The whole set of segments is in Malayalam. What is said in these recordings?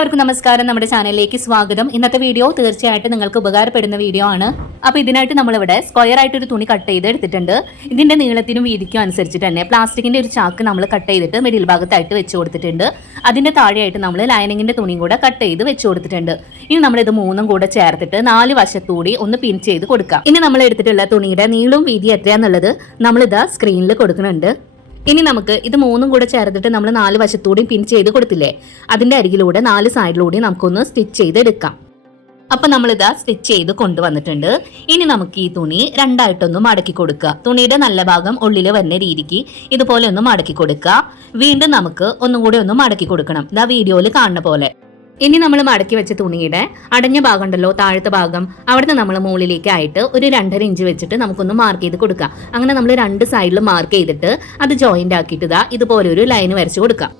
എല്ലാവർക്കും നമസ്കാരം. നമ്മുടെ ചാനലിലേക്ക് സ്വാഗതം. ഇന്നത്തെ വീഡിയോ തീർച്ചയായിട്ടും നിങ്ങൾക്ക് ഉപകാരപ്പെടുന്ന വീഡിയോ ആണ്. അപ്പോൾ ഇതിനായിട്ട് നമ്മളിവിടെ സ്ക്വയർ ആയിട്ടൊരു തുണി കട്ട് ചെയ്ത് എടുത്തിട്ടുണ്ട്. ഇതിന്റെ നീളത്തിനും വീതിക്കും അനുസരിച്ചിട്ട് തന്നെ പ്ലാസ്റ്റിക്കിന്റെ ഒരു ചാക്ക് നമ്മൾ കട്ട് ചെയ്തിട്ട് മിഡിൽ ഭാഗത്തായിട്ട് വെച്ച് കൊടുത്തിട്ടുണ്ട്. അതിന്റെ താഴെയായിട്ട് നമ്മൾ ലൈനിങ്ങിന്റെ തുണിയും കൂടെ കട്ട് ചെയ്ത് വെച്ച് കൊടുത്തിട്ടുണ്ട്. ഇനി നമ്മൾ ഇത് മൂന്നും കൂടെ ചേർത്തിട്ട് 4 വശത്തൂടി ഒന്ന് പിൻ ചെയ്ത് കൊടുക്കാം. ഇനി നമ്മൾ എടുത്തിട്ടുള്ള തുണിയുടെ നീളവും വീതി എത്രയാന്നുള്ളത് നമ്മളിതാ സ്ക്രീനിൽ കൊടുക്കുന്നുണ്ട്. ഇനി നമുക്ക് ഇത് മൂന്നും കൂടെ ചേർത്തിട്ട് നമ്മൾ 4 വശത്തൂടെയും പിൻ ചെയ്ത് കൊടുത്തില്ലേ, അതിന്റെ അരികിലൂടെ 4 സൈഡിലൂടെയും നമുക്കൊന്ന് സ്റ്റിച്ച് ചെയ്തെടുക്കാം. അപ്പൊ നമ്മളിതാ സ്റ്റിച്ച് ചെയ്ത് കൊണ്ടുവന്നിട്ടുണ്ട്. ഇനി നമുക്ക് ഈ തുണി രണ്ടായിട്ടൊന്ന് മടക്കി കൊടുക്കുക. തുണിയുടെ നല്ല ഭാഗം ഉള്ളിൽ വരുന്ന രീതിക്ക് ഇതുപോലെ ഒന്ന് മടക്കി കൊടുക്കുക. വീണ്ടും നമുക്ക് ഒന്നും കൂടെ ഒന്ന് മടക്കി കൊടുക്കണം, ഇതാ വീഡിയോയിൽ കാണുന്ന പോലെ. ഇനി നമ്മൾ മടക്കി വെച്ച തുണിയുടെ അടഞ്ഞ ഭാഗം ഉണ്ടല്ലോ, താഴത്തെ ഭാഗം, അവിടുന്ന് നമ്മൾ മുകളിലേക്കായിട്ട് ഒരു 2.5 ഇഞ്ച് വെച്ചിട്ട് നമുക്കൊന്ന് മാർക്ക് ചെയ്ത് കൊടുക്കാം. അങ്ങനെ നമ്മൾ 2 സൈഡിലും മാർക്ക് ചെയ്തിട്ട് അത് ജോയിന്റ് ആക്കിയിട്ട് ഇതാ ഇതുപോലെ ഒരു ലൈൻ വരച്ചു കൊടുക്കാം.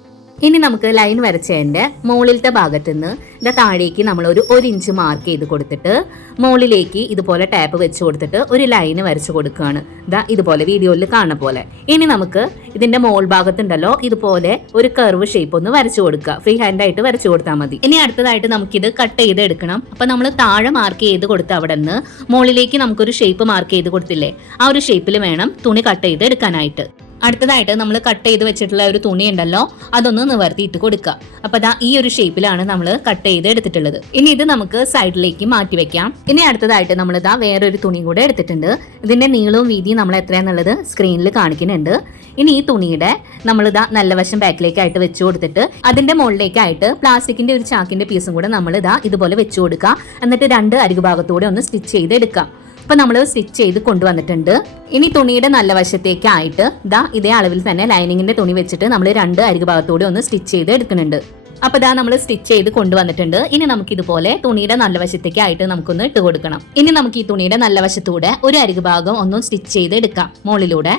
ഇനി നമുക്ക് ലൈൻ വരച്ചതിന്റെ മുകളിലത്തെ ഭാഗത്ത് നിന്ന് ഇതാ താഴേക്ക് നമ്മൾ ഒരു 1 ഇഞ്ച് മാർക്ക് ചെയ്ത് കൊടുത്തിട്ട് മുകളിലേക്ക് ഇതുപോലെ ടാപ്പ് വെച്ച് കൊടുത്തിട്ട് ഒരു ലൈന് വരച്ചു കൊടുക്കുകയാണ്. ഇതാ ഇതുപോലെ വീഡിയോയിൽ കാണുന്ന പോലെ. ഇനി നമുക്ക് ഇതിന്റെ മോൾ ഭാഗത്തുണ്ടല്ലോ ഇതുപോലെ ഒരു കർവ് ഷേപ്പ് ഒന്ന് വരച്ചു കൊടുക്കുക. ഫ്രീ ഹാൻഡ് ആയിട്ട് വരച്ചു കൊടുത്താൽ മതി. ഇനി അടുത്തതായിട്ട് നമുക്കിത് കട്ട് ചെയ്ത് എടുക്കണം. അപ്പൊ നമ്മൾ താഴെ മാർക്ക് ചെയ്ത് കൊടുത്ത അവിടെ നിന്ന് മുകളിലേക്ക് നമുക്കൊരു ഷേപ്പ് മാർക്ക് ചെയ്ത് കൊടുത്തില്ലേ, ആ ഒരു ഷേപ്പിൽ വേണം തുണി കട്ട് ചെയ്ത് എടുക്കാനായിട്ട്. അടുത്തതായിട്ട് നമ്മൾ കട്ട് ചെയ്ത് വെച്ചിട്ടുള്ള ഒരു തുണി ഉണ്ടല്ലോ, അതൊന്ന് നിവർത്തിയിട്ട് കൊടുക്കുക. അപ്പൊ ദാ ഈ ഒരു ഷേപ്പിലാണ് നമ്മൾ കട്ട് ചെയ്ത് എടുത്തിട്ടുള്ളത്. ഇനി ഇത് നമുക്ക് സൈഡിലേക്ക് മാറ്റി വെക്കാം. ഇനി അടുത്തതായിട്ട് നമ്മൾ ഇതാ വേറൊരു തുണി കൂടെ എടുത്തിട്ടുണ്ട്. ഇതിന്റെ നീളവും വീതിയും നമ്മൾ എത്രയാന്നുള്ളത് സ്ക്രീനിൽ കാണിക്കുന്നുണ്ട്. ഇനി ഈ തുണിയുടെ നമ്മളിതാ നല്ല വശം ബാക്കിലേക്കായിട്ട് വെച്ച് കൊടുത്തിട്ട് അതിന്റെ മുകളിലേക്കായിട്ട് പ്ലാസ്റ്റിക്കിന്റെ ഒരു ചാക്കിന്റെ പീസും കൂടെ നമ്മൾ ഇതാ ഇതുപോലെ വെച്ച് കൊടുക്കുക. എന്നിട്ട് 2 അരികു ഭാഗത്തൂടെ ഒന്ന് സ്റ്റിച്ച് ചെയ്ത് എടുക്കാം. അപ്പൊ നമ്മൾ സ്റ്റിച്ച് ചെയ്ത് കൊണ്ടുവന്നിട്ടുണ്ട്. ഇനി തുണിയുടെ നല്ല വശത്തേക്കായിട്ട് ഇതാ ഇതേ അളവിൽ തന്നെ ലൈനിങ്ങിന്റെ തുണി വെച്ചിട്ട് നമ്മൾ 2 അരികു ഭാഗത്തൂടെ ഒന്ന് സ്റ്റിച്ച് ചെയ്ത് എടുക്കുന്നുണ്ട്. അപ്പൊ ഇതാ നമ്മൾ സ്റ്റിച്ച് ചെയ്ത് കൊണ്ടുവന്നിട്ടുണ്ട്. ഇനി നമുക്ക് ഇതുപോലെ തുണിയുടെ നല്ല വശത്തേക്കായിട്ട് നമുക്കൊന്ന് ഇട്ട് കൊടുക്കണം. ഇനി നമുക്ക് ഈ തുണിയുടെ നല്ല വശത്തൂടെ ഒരു അരികു ഭാഗം ഒന്ന് സ്റ്റിച്ച് ചെയ്ത് എടുക്കാം മുകളിലൂടെ.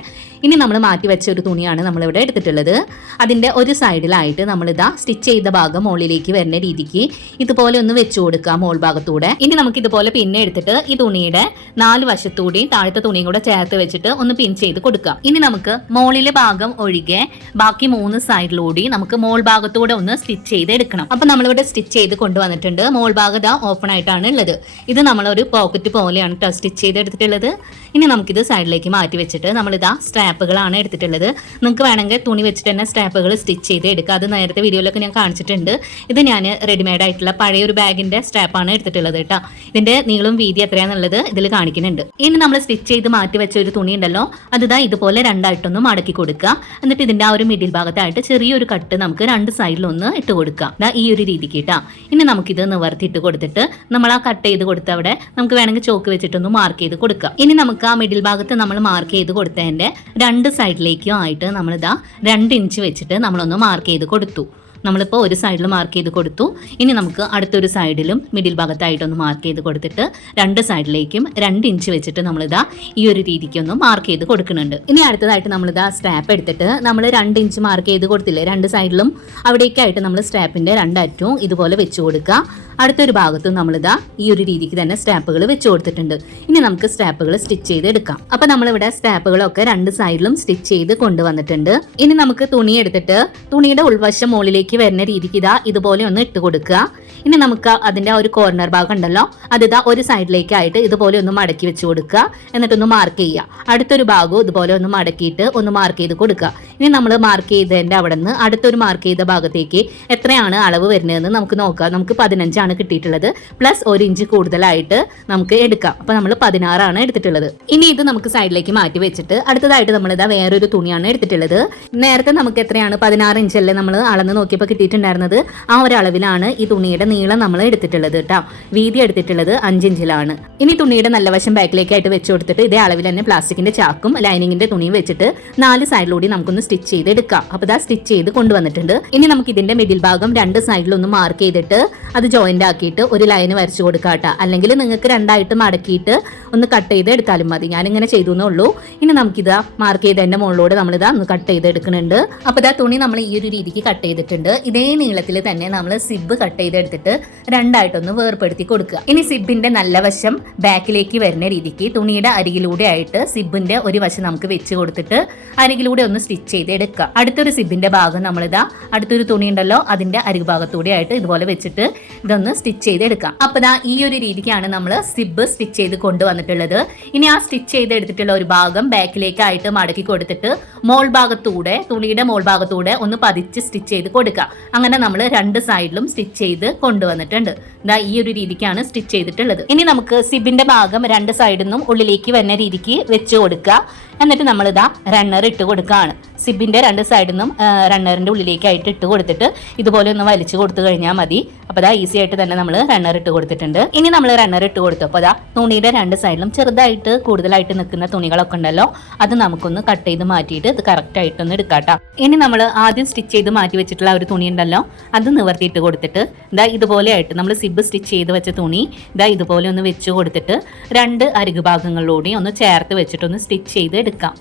ഇനി നമ്മൾ മാറ്റി വെച്ച ഒരു തുണിയാണ് നമ്മളിവിടെ എടുത്തിട്ടുള്ളത്. അതിന്റെ ഒരു സൈഡിലായിട്ട് നമ്മളിതാ സ്റ്റിച്ച് ചെയ്ത ഭാഗം മുകളിലേക്ക് വരുന്ന രീതിക്ക് ഇതുപോലെ ഒന്ന് വെച്ചു കൊടുക്കാം മോൾ ഭാഗത്തൂടെ. ഇനി നമുക്ക് ഇതുപോലെ പിന്നെ എടുത്തിട്ട് ഈ തുണിയുടെ 4 വശത്തൂടെയും താഴത്തെ തുണിയും കൂടെ ചേർത്ത് വെച്ചിട്ട് ഒന്ന് പിൻ ചെയ്ത് കൊടുക്കാം. ഇനി നമുക്ക് മോളിലെ ഭാഗം ഒഴികെ ബാക്കി 3 സൈഡിലൂടെ നമുക്ക് മോൾ ഭാഗത്തൂടെ ഒന്ന് സ്റ്റിച്ച് ചെയ്ത് എടുക്കണം. അപ്പൊ നമ്മളിവിടെ സ്റ്റിച്ച് ചെയ്ത് കൊണ്ടുവന്നിട്ടുണ്ട്. മോൾ ഭാഗം ഓപ്പൺ ആയിട്ടാണ് ഉള്ളത്. ഇത് നമ്മളൊരു പോക്കറ്റ് പോലെയാണ് സ്റ്റിച്ച് ചെയ്ത് എടുത്തിട്ടുള്ളത്. ഇനി നമുക്കിത് സൈഡിലേക്ക് മാറ്റി വെച്ചിട്ട് നമ്മളിതാ സ്ട്രാപ്പുകളാണ് എടുത്തിട്ടുള്ളത്. നിങ്ങൾക്ക് വേണമെങ്കിൽ തുണി വെച്ചിട്ട് തന്നെ സ്ട്രാപ്പുകൾ സ്റ്റിച്ച് ചെയ്ത് എടുക്കുക. അത് നേരത്തെ വീഡിയോയിലൊക്കെ ഞാൻ കാണിച്ചിട്ടുണ്ട്. ഇത് ഞാൻ റെഡിമെയ്ഡ് ആയിട്ടുള്ള പഴയ ഒരു ബാഗിന്റെ സ്ട്രാപ്പാണ് എടുത്തിട്ടുള്ളത് കേട്ടോ. ഇതിന്റെ നീളവും വീതി എത്രയാന്നുള്ളത് ഇതിൽ കാണിക്കുന്നുണ്ട്. ഇനി നമ്മൾ സ്റ്റിച്ച് ചെയ്ത് മാറ്റി വെച്ച ഒരു തുണി ഉണ്ടല്ലോ, അതിതാ ഇതുപോലെ രണ്ടായിട്ടൊന്ന് മടക്കി കൊടുക്കുക. എന്നിട്ട് ഇതിന്റെ ആ ഒരു മിഡിൽ ഭാഗത്തായിട്ട് ചെറിയൊരു കട്ട് നമുക്ക് 2 സൈഡിലൊന്ന് ഇട്ട് കൊടുക്കാം. ഈ ഒരു രീതിക്ക് കേട്ടാ. ഇനി നമുക്കിത് നിവർത്തിയിട്ട് കൊടുത്തിട്ട് നമ്മൾ ആ കട്ട് ചെയ്ത് കൊടുത്ത അവിടെ നമുക്ക് വേണമെങ്കിൽ ചോക്ക് വെച്ചിട്ടൊന്ന് മാർക്ക് ചെയ്ത് കൊടുക്കാം. ഇനി നമുക്ക് ആ മിഡിൽ ഭാഗത്ത് നമ്മൾ മാർക്ക് ചെയ്ത് കൊടുത്തതിന്റെ 2 സൈഡിലേക്കും ആയിട്ട് നമ്മളിതാ 2 ഇഞ്ച് വെച്ചിട്ട് നമ്മളൊന്ന് മാർക്ക് ചെയ്ത് കൊടുത്തു. നമ്മളിപ്പോൾ ഒരു സൈഡിൽ മാർക്ക് ചെയ്ത് കൊടുത്തു. ഇനി നമുക്ക് അടുത്തൊരു സൈഡിലും മിഡിൽ ഭാഗത്തായിട്ടൊന്ന് മാർക്ക് ചെയ്ത് കൊടുത്തിട്ട് 2 സൈഡിലേക്കും 2 ഇഞ്ച് വെച്ചിട്ട് നമ്മളിതാ ഈ ഒരു രീതിക്കൊന്ന് മാർക്ക് ചെയ്ത് കൊടുക്കുന്നുണ്ട്. ഇനി അടുത്തതായിട്ട് നമ്മളിതാ സ്ട്രാപ്പ് എടുത്തിട്ട് നമ്മൾ 2 ഇഞ്ച് മാർക്ക് ചെയ്ത് കൊടുത്തില്ലേ 2 സൈഡിലും, അവിടേക്കായിട്ട് നമ്മൾ സ്ട്രാപ്പിന്റെ 2 അറ്റവും ഇതുപോലെ വെച്ച് കൊടുക്കുക. അടുത്തൊരു ഭാഗത്തും നമ്മളിതാ ഈ ഒരു രീതിക്ക് തന്നെ സ്ട്രാപ്പുകൾ വെച്ച് കൊടുത്തിട്ടുണ്ട്. ഇനി നമുക്ക് സ്ട്രാപ്പുകൾ സ്റ്റിച്ച് ചെയ്ത് എടുക്കാം. അപ്പൊ നമ്മളിവിടെ സ്ട്രാപ്പുകളൊക്കെ 2 സൈഡിലും സ്റ്റിച്ച് ചെയ്ത് കൊണ്ടുവന്നിട്ടുണ്ട്. ഇനി നമുക്ക് തുണി എടുത്തിട്ട് തുണിയുടെ ഉൾവശം മുകളിലേക്ക് വരുന്ന രീതിക്ക് ഇതാ ഇതുപോലെ ഒന്ന് ഇട്ട് കൊടുക്കുക. ഇനി നമുക്ക് അതിന്റെ ഒരു കോർണർ ഭാഗം ഉണ്ടല്ലോ, അതിതാ ഒരു സൈഡിലേക്കായിട്ട് ഇതുപോലെ ഒന്ന് മടക്കി വെച്ച് കൊടുക്കുക. എന്നിട്ടൊന്ന് മാർക്ക് ചെയ്യുക. അടുത്തൊരു ഭാഗവും ഇതുപോലെ ഒന്ന് മടക്കിയിട്ട് ഒന്ന് മാർക്ക് ചെയ്ത് കൊടുക്കുക. ഇനി നമ്മൾ മാർക്ക് ചെയ്തതിന്റെ അവിടെ നിന്ന് അടുത്തൊരു മാർക്ക് ചെയ്ത ഭാഗത്തേക്ക് എത്രയാണ് അളവ് വരുന്നതെന്ന് നമുക്ക് നോക്കാം. നമുക്ക് 15 ആണ് കിട്ടിയിട്ടുള്ളത്. പ്ലസ് 1 ഇഞ്ച് കൂടുതലായിട്ട് നമുക്ക് എടുക്കാം. അപ്പൊ നമ്മൾ 16 ആണ് എടുത്തിട്ടുള്ളത്. ഇനി ഇത് നമുക്ക് സൈഡിലേക്ക് മാറ്റി വെച്ചിട്ട് അടുത്തതായിട്ട് നമ്മളിതാ വേറൊരു തുണിയാണ് എടുത്തിട്ടുള്ളത്. നേരത്തെ നമുക്ക് എത്രയാണ് 16 ഇഞ്ചല്ലേ നമ്മൾ അളന്ന് നോക്കിയപ്പോൾ കിട്ടിയിട്ടുണ്ടായിരുന്നത്. ആ ഒരു അളവിലാണ് ഈ തുണിയുടെ നീളം നമ്മൾ എടുത്തിട്ടുള്ളത് കേട്ടോ. വീതി എടുത്തിട്ടുള്ളത് 5 ഇഞ്ചിലാണ്. ഇനി തുണിയുടെ നല്ല വശം ബാക്കിലേക്കായിട്ട് വെച്ച് കൊടുത്തിട്ട് ഇതേ അളവിൽ തന്നെ പ്ലാസ്റ്റിക്കിന്റെ ചാക്കും ലൈനിങ്ങിന്റെ തുണിയും വെച്ചിട്ട് 4 സൈഡിലൂടെ നമുക്കൊന്ന് സ്റ്റിച്ച് ചെയ്ത് എടുക്കാം. അപ്പൊ ഇതാ സ്റ്റിച്ച് ചെയ്ത് കൊണ്ടുവന്നിട്ടുണ്ട്. ഇനി നമുക്ക് ഇതിന്റെ മിഡിൽ ഭാഗം 2 സൈഡിലൊന്ന് മാർക്ക് ചെയ്തിട്ട് അത് ജോയിന്റ് ആക്കിയിട്ട് ഒരു ലൈന് വരച്ചു കൊടുക്കാട്ടോ. അല്ലെങ്കിൽ നിങ്ങൾക്ക് 2 ആയിട്ട് മടക്കിയിട്ട് ഒന്ന് കട്ട് ചെയ്ത് എടുത്താലും മതി. ഞാനിങ്ങനെ ചെയ്തു എന്നേ ഉള്ളൂ. ഇനി നമുക്കിതാ മാർക്ക് ചെയ്തതിന്റെ മുകളിലൂടെ നമ്മളിതാ ഒന്ന് കട്ട് ചെയ്ത് എടുക്കുന്നുണ്ട്. അപ്പൊ ഇതാ തുണി നമ്മൾ ഈ ഒരു രീതിക്ക് കട്ട് ചെയ്തിട്ടുണ്ട്. ഇതേ നീളത്തിൽ തന്നെ നമ്മൾ സിബ് കട്ട് ചെയ്ത് എടുത്തിട്ടുണ്ട്. കൊടുത്തിട്ട് രണ്ടായിട്ടൊന്ന് വേർപ്പെടുത്തി കൊടുക്കുക. ഇനി സിബിന്റെ നല്ല വശം ബാക്കിലേക്ക് വരുന്ന രീതിക്ക് തുണിയുടെ അരികിലൂടെ ആയിട്ട് സിബിന്റെ ഒരു വശം നമുക്ക് വെച്ച് കൊടുത്തിട്ട് അരികിലൂടെ ഒന്ന് സ്റ്റിച്ച് ചെയ്ത് എടുക്കുക. അടുത്തൊരു സിബിന്റെ ഭാഗം നമ്മളിതാ അടുത്തൊരു തുണി ഉണ്ടല്ലോ അതിന്റെ അരികു ഭാഗത്തൂടെ ആയിട്ട് ഇതുപോലെ വെച്ചിട്ട് ഇതൊന്ന് സ്റ്റിച്ച് ചെയ്ത് എടുക്കാം. അപ്പൊ ദാ ഈ ഒരു രീതിക്കാണ് നമ്മൾ സിബ് സ്റ്റിച്ച് ചെയ്ത് കൊണ്ടുവന്നിട്ടുള്ളത്. ഇനി ആ സ്റ്റിച്ച് ചെയ്ത് എടുത്തിട്ടുള്ള ഒരു ഭാഗം ബാക്കിലേക്കായിട്ട് മടക്കി കൊടുത്തിട്ട് മോൾ ഭാഗത്തൂടെ തുണിയുടെ മോൾ ഭാഗത്തൂടെ ഒന്ന് പതിച്ച് സ്റ്റിച്ച് ചെയ്ത് കൊടുക്കുക. അങ്ങനെ നമ്മൾ രണ്ട് സൈഡിലും സ്റ്റിച്ച് ചെയ്ത് കൊണ്ടുവന്നിട്ടുണ്ട്. ഇതാ ഈ ഒരു രീതിക്കാണ് സ്റ്റിച്ച് ചെയ്തിട്ടുള്ളത്. ഇനി നമുക്ക് സിബിന്റെ ഭാഗം രണ്ട് സൈഡിൽ നിന്നും ഉള്ളിലേക്ക് വരുന്ന രീതിക്ക് വെച്ച് കൊടുക്കുക. എന്നിട്ട് നമ്മളിതാ റണ്ണർ ഇട്ട് കൊടുക്കുകയാണ്. സിബിന്റെ രണ്ട് സൈഡിൽ നിന്നും റണ്ണറിന്റെ ഉള്ളിലേക്കായിട്ട് ഇട്ട് കൊടുത്തിട്ട് ഇതുപോലെ ഒന്ന് വലിച്ചു കൊടുത്തു കഴിഞ്ഞാൽ മതി. അപ്പോൾ അതാ ഈസി ആയിട്ട് തന്നെ നമ്മൾ റണ്ണർ ഇട്ട് കൊടുത്തിട്ടുണ്ട്. ഇനി നമ്മൾ റണ്ണർ ഇട്ട് കൊടുത്തപ്പോൾ അതാ തുണിയുടെ രണ്ട് സൈഡിലും ചെറുതായിട്ട് കൂടുതലായിട്ട് നിൽക്കുന്ന തുണികളൊക്കെ ഉണ്ടല്ലോ അത് നമുക്കൊന്ന് കട്ട് ചെയ്ത് മാറ്റിയിട്ട് ഇത് കറക്റ്റ് ആയിട്ടൊന്ന് എടുക്കാട്ടോ. ഇനി നമ്മൾ ആദ്യം സ്റ്റിച്ച് ചെയ്ത് മാറ്റി വെച്ചിട്ടുള്ള ഒരു തുണി ഉണ്ടല്ലോ അത് നിവർത്തിയിട്ട് കൊടുത്തിട്ട് ഇതാ ഇതുപോലെ ആയിട്ട് നമ്മൾ സിബ് സ്റ്റിച്ച് ചെയ്ത് വെച്ച തുണി ഇതാ ഇതുപോലെ ഒന്ന് വെച്ച് കൊടുത്തിട്ട് രണ്ട് അരികു ഭാഗങ്ങളിലൂടെ ഒന്ന് ചേർത്ത് വെച്ചിട്ടൊന്ന് സ്റ്റിച്ച് ചെയ്ത് എടുക്കാം.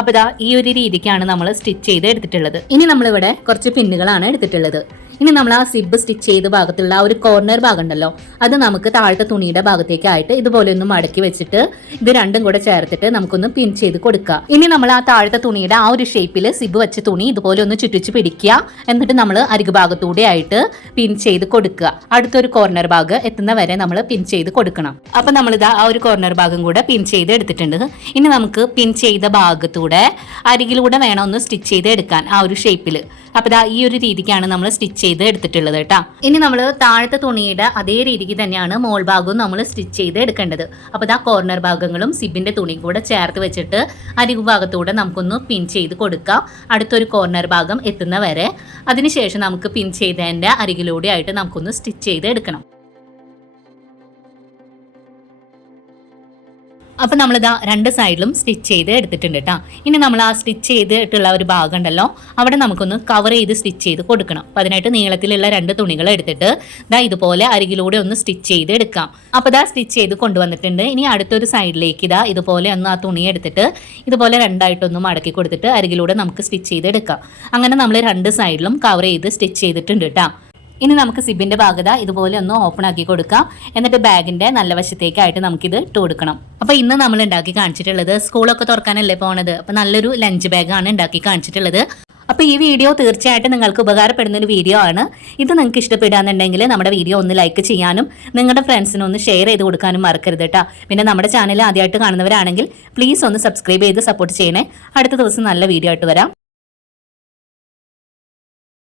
അപ്പോൾ ഇതാ ഈ ഒരു രീതിക്കാണ് നമ്മൾ സ്റ്റിച്ച് ചെയ്ത് എടുത്തിട്ടുള്ളത്. ഇനി നമ്മളിവിടെ കുറച്ച് പിന്നുകളാണ് എടുത്തിട്ടുള്ളത്. ഇനി നമ്മൾ ആ സിബ് സ്റ്റിച്ച് ചെയ്ത ഭാഗത്തുള്ള ആ ഒരു കോർണർ ഭാഗം ഉണ്ടല്ലോ അത് നമുക്ക് താഴത്തെ തുണിയുടെ ഭാഗത്തേക്കായിട്ട് ഇതുപോലെ ഒന്ന് മടക്കി വെച്ചിട്ട് ഇത് രണ്ടും കൂടെ ചേർത്തിട്ട് നമുക്കൊന്ന് പിൻ ചെയ്ത് കൊടുക്കുക. ഇനി നമ്മൾ ആ താഴത്തെ തുണിയുടെ ആ ഒരു ഷേപ്പിൽ സിബ് വെച്ച തുണി ഇതുപോലെ ഒന്ന് ചുറ്റിച്ച് പിടിക്കുക. എന്നിട്ട് നമ്മൾ അരികു ഭാഗത്തൂടെ ആയിട്ട് പിൻ ചെയ്ത് കൊടുക്കുക. അടുത്തൊരു കോർണർ ഭാഗം എത്തുന്ന വരെ നമ്മൾ പിൻ ചെയ്ത് കൊടുക്കണം. അപ്പൊ നമ്മളിതാ ആ ഒരു കോർണർ ഭാഗം കൂടെ പിൻ ചെയ്ത് എടുത്തിട്ടുണ്ട്. ഇനി നമുക്ക് പിൻ ചെയ്ത ഭാഗത്തൂടെ അരികിലൂടെ വേണം ഒന്ന് സ്റ്റിച്ച് ചെയ്ത് എടുക്കാൻ ആ ഒരു ഷേപ്പിൽ. അപ്പൊ ദാ ഈ ഒരു രീതിക്കാണ് നമ്മൾ സ്റ്റിച്ച് ചെയ്ത് എടുത്തിട്ടുള്ളത് കേട്ടോ. ഇനി നമ്മൾ താഴത്തെ തുണിയുടെ അതേ രീതിക്ക് തന്നെയാണ് മോൾ ഭാഗവും നമ്മൾ സ്റ്റിച്ച് ചെയ്ത് എടുക്കേണ്ടത്. അപ്പോൾ ദാ കോർണർ ഭാഗങ്ങളും സിബിന്റെ തുണിയും കൂടെ ചേർത്ത് വെച്ചിട്ട് അരികു ഭാഗത്തൂടെ നമുക്കൊന്ന് പിൻ ചെയ്ത് കൊടുക്കാം അടുത്തൊരു കോർണർ ഭാഗം എത്തുന്ന വരെ. അതിനുശേഷം നമുക്ക് പിൻ ചെയ്തതിന്റെ അരികിലൂടെ ആയിട്ട് നമുക്കൊന്ന് സ്റ്റിച്ച് ചെയ്ത് എടുക്കണം. അപ്പോൾ നമ്മളിതാ രണ്ട് സൈഡിലും സ്റ്റിച്ച് ചെയ്ത് എടുത്തിട്ടുണ്ട് കേട്ടോ. ഇനി നമ്മൾ ആ സ്റ്റിച്ച് ചെയ്തിട്ടുള്ള ഒരു ഭാഗം ഉണ്ടല്ലോ അവിടെ നമുക്കൊന്ന് കവർ ചെയ്ത് സ്റ്റിച്ച് ചെയ്ത് കൊടുക്കണം. അപ്പോൾ അതിനായിട്ട് നീളത്തിലുള്ള രണ്ട് തുണികൾ എടുത്തിട്ട് ദാ ഇതുപോലെ അരികിലൂടെ ഒന്ന് സ്റ്റിച്ച് ചെയ്ത് എടുക്കാം. അപ്പോൾ ഇതാ സ്റ്റിച്ച് ചെയ്ത് കൊണ്ടുവന്നിട്ടുണ്ട്. ഇനി അടുത്തൊരു സൈഡിലേക്ക് ഇതാ ഇതുപോലെ ഒന്ന് ആ തുണി എടുത്തിട്ട് ഇതുപോലെ രണ്ടായിട്ടൊന്ന് മടക്കി കൊടുത്തിട്ട് അരികിലൂടെ നമുക്ക് സ്റ്റിച്ച് ചെയ്ത് എടുക്കാം. അങ്ങനെ നമ്മൾ രണ്ട് സൈഡിലും കവർ ചെയ്ത് സ്റ്റിച്ച് ചെയ്തിട്ടുണ്ട് കേട്ടോ. ഇനി നമുക്ക് സിബിന്റെ ഭാഗത ഇതുപോലെ ഒന്ന് ഓപ്പൺ ആക്കി കൊടുക്കാം. എന്നിട്ട് ബാഗിന്റെ നല്ല വശത്തേക്കായിട്ട് നമുക്കിത് ഇട്ട് കൊടുക്കണം. അപ്പൊ ഇന്ന് നമ്മൾ ഉണ്ടാക്കി കാണിച്ചിട്ടുള്ളത് സ്കൂളൊക്കെ തുറക്കാനല്ലേ പോണത്. അപ്പൊ നല്ലൊരു ലഞ്ച് ബാഗാണ് ഉണ്ടാക്കി കാണിച്ചിട്ടുള്ളത്. അപ്പോൾ ഈ വീഡിയോ തീർച്ചയായിട്ടും നിങ്ങൾക്ക് ഉപകാരപ്പെടുന്ന ഒരു വീഡിയോ ആണ്. ഇത് നിങ്ങൾക്ക് ഇഷ്ടപ്പെടുകയാണെന്നുണ്ടെങ്കിൽ നമ്മുടെ വീഡിയോ ഒന്ന് ലൈക്ക് ചെയ്യാനും നിങ്ങളുടെ ഫ്രണ്ട്സിന് ഒന്ന് ഷെയർ ചെയ്ത് കൊടുക്കാനും മറക്കരുത് കേട്ടോ. പിന്നെ നമ്മുടെ ചാനൽ ആദ്യമായിട്ട് കാണുന്നവരാണെങ്കിൽ പ്ലീസ് ഒന്ന് സബ്സ്ക്രൈബ് ചെയ്ത് സപ്പോർട്ട് ചെയ്യണേ. അടുത്ത ദിവസം നല്ല വീഡിയോ ആയിട്ട് വരാം.